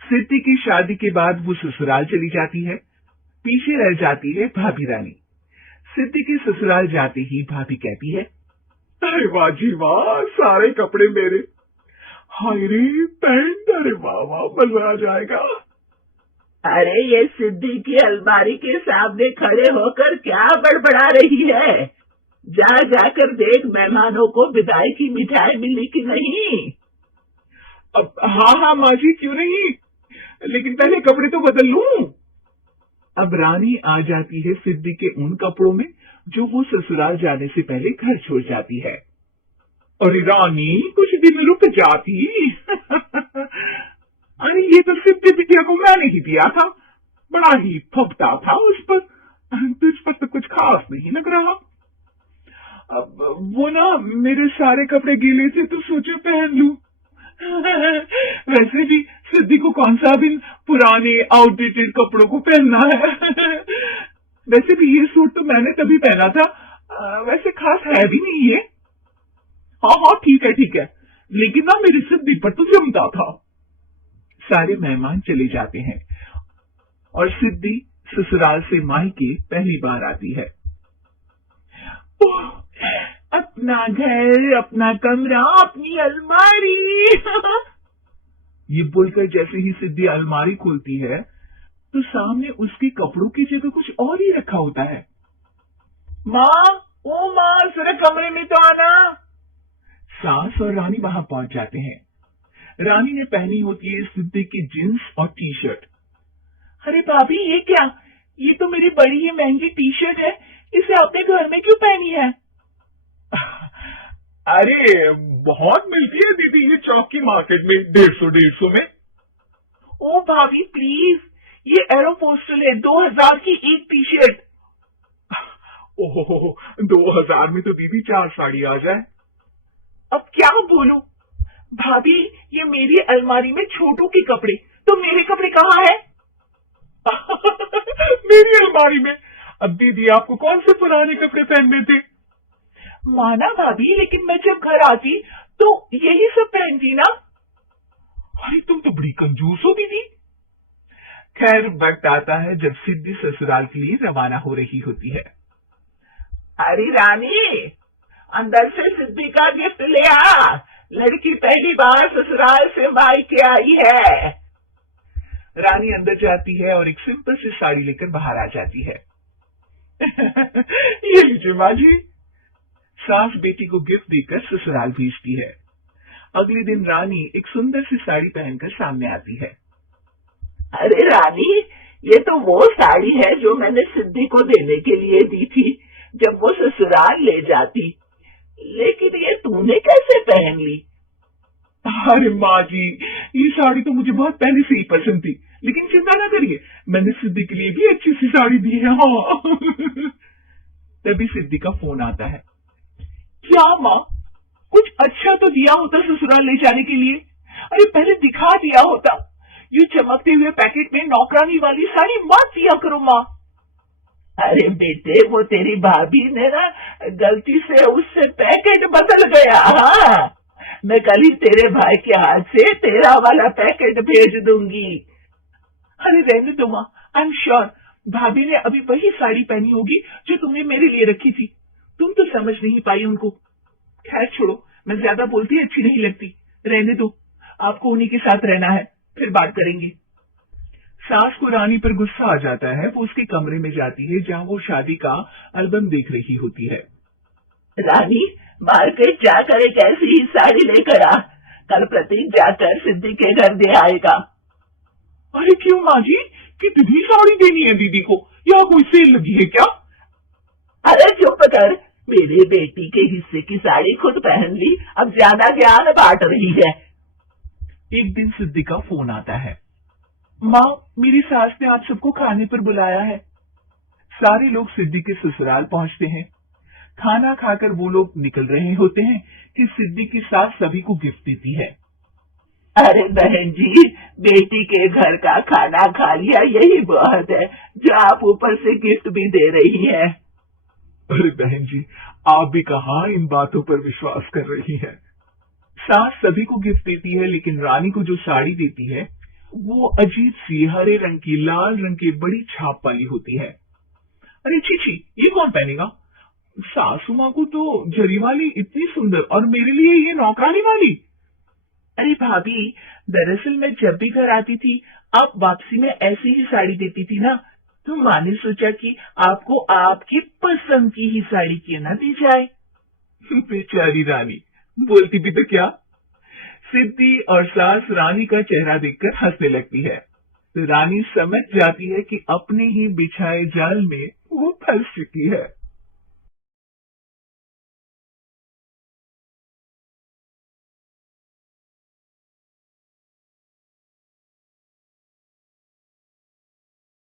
सिद्धि की शादी के बाद वो ससुराल चली जाती है। पीछे रह जाती है भाभी रानी। सिद्धि के ससुराल जाते ही भाभी कहती है, अरे वाह जी वाह, सारे कपड़े मेरे। हाय रे पैंट, अरे वाह वाह, मजा आ जाएगा। अरे ये सिद्धि की अलमारी के सामने खड़े होकर क्या बड़बड़ा रही है? जा जाकर देख मेहमानों को विदाई की मिठाई मिली कि नहीं। अब हाँ हाँ माँ जी, क्यों नहीं, लेकिन पहले कपड़े तो बदल लूं। अब रानी आ जाती है सिद्धि के उन कपड़ों में जो वो ससुराल जाने से पहले घर छोड़ जाती है। अरे रानी, कुछ दिन रुक जाती। अरे ये तो सिद्धि बिटिया को मैंने ही दिया था, बड़ा ही फबता था उस पर, तुझ पर तो कुछ खास नहीं लग रहा। अब वो ना मेरे सारे कपड़े गीले थे तो सोचे पहन लूं। वैसे भी सिद्धि को कौन सा भी पुराने आउटडेटेड कपड़ों को पहनना है। वैसे भी ये सूट तो मैंने तभी पहना था, वैसे खास है भी नहीं ये। हाँ हाँ ठीक है, लेकिन ना मेरी सिद्धि पर तो जमता था। सारे मेहमान चले जाते हैं और सिद्धि ससुराल से मायके पहली बार आती है। अपना घर, अपना कमरा, अपनी अलमारी। ये बोलकर जैसे ही सिद्धि अलमारी खोलती है तो सामने उसके कपड़ों की जगह कुछ और ही रखा होता है। माँ, ओ माँ, जरा कमरे में तो आना। सास और रानी वहां पहुंच जाते हैं। रानी ने पहनी होती है सिद्धि की जींस और टी शर्ट। अरे भाभी, ये क्या? ये तो मेरी बड़ी ही महंगी टी शर्ट है, इसे आपने घर में क्यों पहनी है? अरे बहुत मिलती है दीदी ये चौक की मार्केट में, 150 में। ओ भाभी प्लीज, ये एरोपोस्टल है, 2000 की एक टी शर्ट। ओहो, 2000 में तो दीदी 4 साड़ी आ जाए। अब क्या बोलूं भाभी, ये मेरी अलमारी में छोटू के कपड़े, तो मेरे कपड़े कहाँ है? मेरी अलमारी में? अब दीदी आपको कौन से पुराने कपड़े पहनने थे? माना भाभी, लेकिन मैं जब घर आती तो यही सब पहनती ना। अरे तुम तो बड़ी कंजूस हो दीदी। खैर वक्त आता है जब सिद्धि ससुराल के लिए रवाना हो रही होती है। अरे रानी, अंदर से सिद्धि का गिफ्ट ले आ, लड़की पहली बार ससुराल से मायके आई है। रानी अंदर जाती है और एक सिंपल सी साड़ी लेकर बाहर आ जाती है। ये लीजिए माँ जी। सास बेटी को गिफ्ट देकर ससुराल भेजती है। अगले दिन रानी एक सुंदर सी साड़ी पहनकर सामने आती है। अरे रानी, ये तो वो साड़ी है जो मैंने सिद्धि को देने के लिए दी थी जब वो ससुराल ले जाती, लेकिन ये तूने कैसे पहन ली? अरे माँ जी, ये साड़ी तो मुझे बहुत पहले से ही पसंद थी, लेकिन चिंता ना करिए, मैंने सिद्धि के लिए भी अच्छी सी साड़ी दी है। हाँ। तभी सिद्धि का फोन आता है। क्या माँ, कुछ अच्छा तो दिया होता ससुराल ले जाने के लिए, अरे पहले दिखा दिया होता। ये चमकते हुए पैकेट में नौकरानी वाली साड़ी मत दिया करो माँ। अरे बेटे, वो तेरी भाभी ने ना गलती से उससे पैकेट बदल गया। हाँ, मैं कल ही तेरे भाई के हाथ से तेरा वाला पैकेट भेज दूंगी। अरे रहने दो माँ, आई एम श्योर भाभी ने अभी वही साड़ी पहनी होगी जो तुमने मेरे लिए रखी थी, तुम तो समझ नहीं पाई उनको। खैर छोड़ो, मैं ज्यादा बोलती अच्छी नहीं लगती, रहने दो, आपको उन्हीं के साथ रहना है, फिर बात करेंगे। सास को रानी पर गुस्सा आ जाता है। वो उसके कमरे में जाती है जहाँ वो शादी का एल्बम देख रही होती है। रानी, मार्केट जाकर एक ऐसी ही साड़ी लेकर आ, कल प्रतीक जाकर सिद्धि के घर दे आएगा। अरे क्यों माँ जी, कितनी साड़ी देनी है दीदी को, या कोई सेल लगी है क्या? अरे चुप कर, मेरी बेटी के हिस्से की साड़ी खुद पहन ली, अब ज्यादा ज्ञान बांट रही है। एक दिन सिद्धि का फोन आता है। माँ, मेरी सास ने आप सबको खाने पर बुलाया है। सारे लोग सिद्धि के ससुराल पहुंचते हैं। खाना खाकर वो लोग निकल रहे होते हैं कि सिद्धि की सास सभी को गिफ्ट देती है। अरे बहन जी, बेटी के घर का खाना खा लिया, यही बहुत है, जो आप ऊपर से गिफ्ट भी दे रही है। अरे बहन जी, आप भी कहाँ इन बातों पर विश्वास कर रही हैं। सास सभी को गिफ्ट देती है, लेकिन रानी को जो साड़ी देती है वो अजीब सी हरे रंग की लाल रंग की बड़ी छाप वाली होती है। अरे छी, ये कौन पहनेगा? सासू माँ को तो जरी वाली इतनी सुंदर और मेरे लिए ये नौकरानी वाली। अरे भाभी, दरअसल मैं जब भी घर आती थी आप वापसी में ऐसी ही साड़ी देती थी ना, तो माँ ने सोचा कि आपको आपकी पसंद की ही साड़ी क्यों ना दी जाए। बेचारी रानी, बोलती भी तो क्या। सिद्धि और सास रानी का चेहरा देखकर हंसने लगती है। रानी समझ जाती है कि अपने ही बिछाए जाल में वो फंस चुकी है।